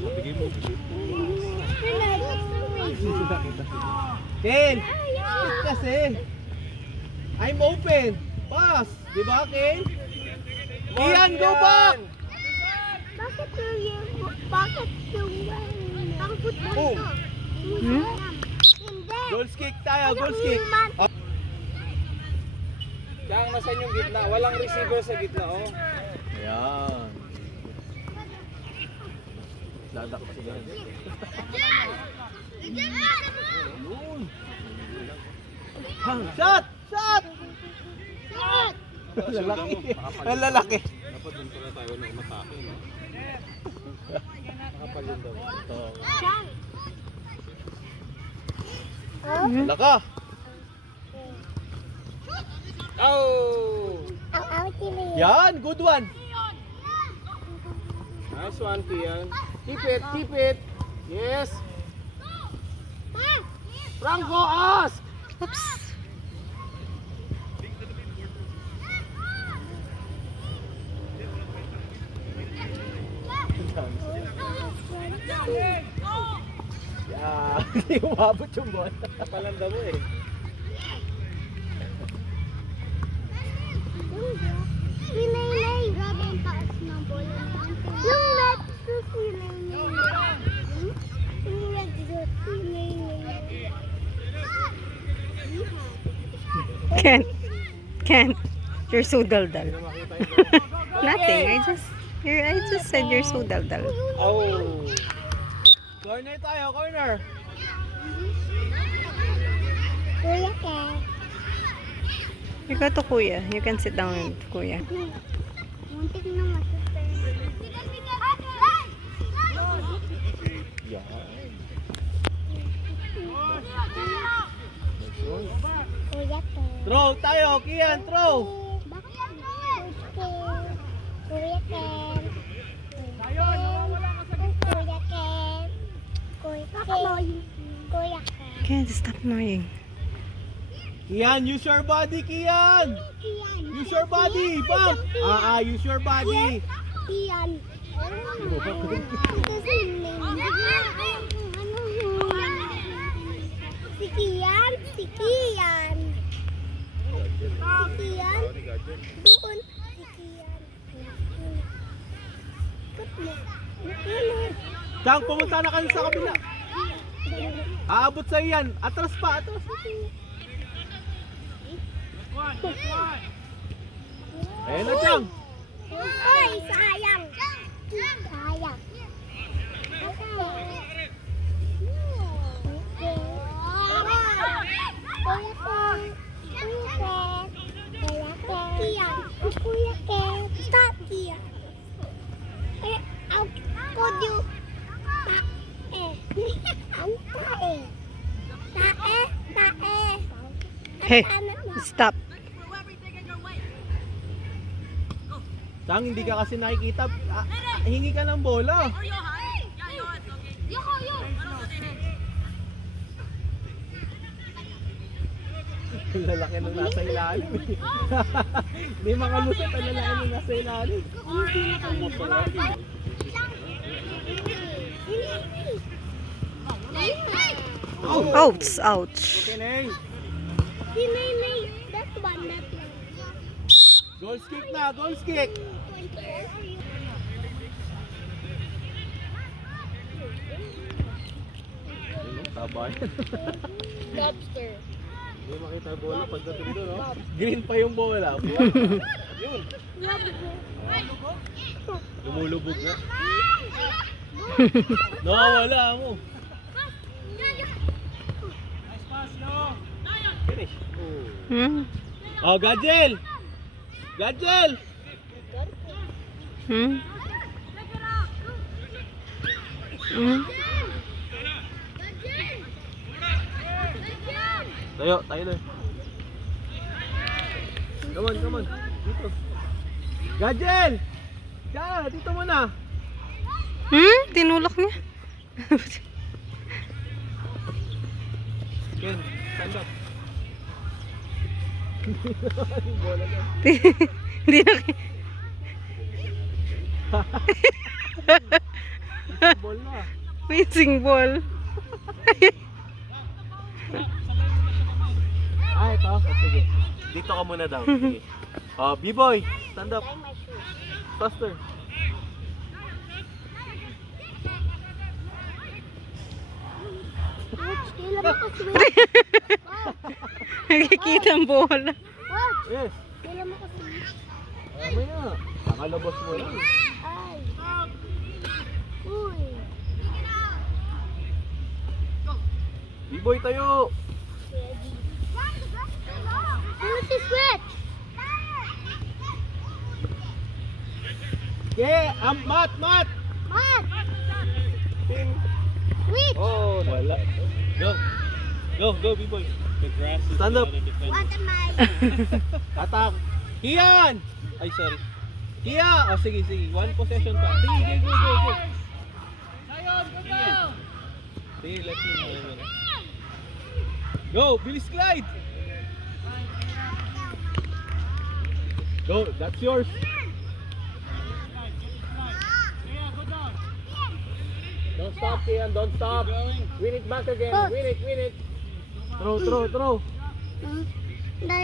Bigay mo. Ken, sit kasi. I'm open. Pass. Di ba, Ken? Ian, go back! Bakit yung pang football Boom. to? Hmm? Hindi. Goals kick tayo, goals kick. Diyan nasan yung gitna. Walang receiver sa gitna, oh. Ayan. Dadak pa siya. Yun. Hang, shot! Shot! Shot! Lalaki. Ang lalaki. Dapat dun pala tayo na umatake, no? Nakapal yun daw. Ito. Shot! Laka. Oh! Ang outie mo yun. Yan, good one. Nice one, Kian. Keep it, keep it. Yes. Franco, ask! Oops. Yeah, hindi umabot yung ball. Palanda mo eh. Si Naylay. Grabe ang taas ng bola. Yung red ko si Naylay. Yung red ko si Naylay. Kent. Kent. You're so daldal. Nothing. I just said you're so daldal. Oh! Corner tayo, corner. Kuya ka. You go to Kuya. You can sit down with Kuya. Muntik na masasay. Yan. Kuya ka. Throw tayo, Kian, throw. Bakit? Kuya Ken. Kuya Ken. Kuya Ken. Kent, stop annoying. Kian, use your body, Kian. Use your body, bam. Use your body. Iyan. Si Kian. Si Kian. Si Kian. Doon. Si Kian. Ikot mo. Chang, pumunta na kayo sa kabila. Aabot sa iyan. Atras pa, atras pa. Ayan na, Chang. Ay, sayang. Sayang. Kuya Ken. Stop here. How could you? Ang tae. Tae. Hey, stop. Chang, hindi ka kasi nakikita. Hingi ka ng bola. Ang lalaki nung nasa ilalim. May mga lusot ang lalaki nung nasa ilalim. Ouch, ouch. Okay, Neng. Si Naylay, that one. Goals kick na, goals kick. Tabay. Lobster. Hindi makita yung bola pagdating doon, no? Green pa yung bola. Yun! Lumulubog na. Nakawala mo. Finish. Oh. Hmm? Oh, Gadgel! Gadgel! Hmm? Hmm? Tayo, tayo na. Come on. Dito. Gadgel! Diyan, dito muna. Hmm? Tinulak niya. Ken, stand up. Hindi na Ball na. Missing ball. Ah, ito. Oh, sige. Dito ka muna daw. Sige. Oh, B-boy, stand up. Try my shoes. Faster. Watch, kailan mo kasi Nakikita ang bola. Watch, Yes. kailan mo kasi Mamaya. Nakalabas mo lang. Ay. Uy. B-boy tayo. Ready. Ano si Switch? Okay, mat. Mat! Pin. Switch! Oh, wala. Go, B-boy. Stand up. What am I? Attack. Kian! Ay, sorry. Kia! Oh, sige. One possession pa. Sige, go. Sige, let him. Go, bilis glide! Go, that's yours. Don't stop, Kian. Don't stop. Win it back again. Win it. Throw. Hmm?